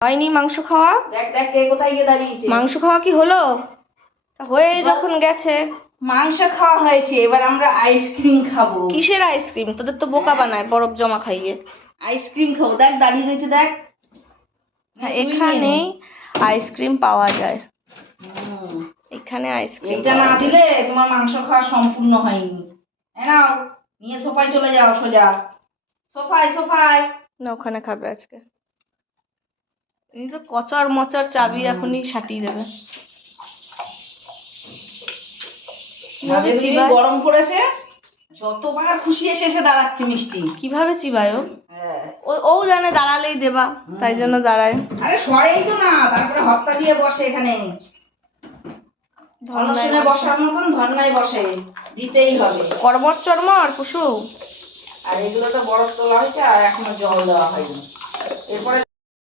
হয়নি মাংস খাওয়া? দেখ দেখ কে কোথায় গিয়ে দাঁড়িয়েছে। মাংস খাওয়া কি হলো? হয়ে যখন গেছে। মাংস খাওয়া হয়েছে, এবার আমরা আইসক্রিম খাবো। কিসের আইসক্রিম? তোদের তো বোকা বানায় বরফ জমা খাইয়ে। আইসক্রিম খাবো, দেখ দাঁড়িয়ে রয়েছে দেখ। হ্যাঁ, এখানে আইসক্রিম পাওয়া যায়। এখানে আইসক্রিম এটা না দিলে তোমার মাংস খাওয়া সম্পূর্ণ হয়নি। নাও নিয়ে সোফায় চলে যাও, সোজা সোফায়। না, ওখানে খাবে আজকে। এই তো কচর মচর চাবি এখনই সাটিয়ে দেবে। কিভাবে চিবায়? গরম পড়েছে, যতবার খুশি এসে দাঁড়াচ্ছে মিষ্টি। কিভাবে চিবায় ও জানে দাঁড়ালেই দেবা, তাই জন্য দাঁড়ায়। আরে সরেই তো না, তারপরে হত্যা দিয়ে বসে এখানে। ধর্ষণে বসার মতন ধর্নায় বসে, দিতেই হবে। কর্মর চর্মর পশু। আর এগুলো তো বরফ তোলা হয়েছে আর এখনো জল দেওয়া হয়নি। এরপরে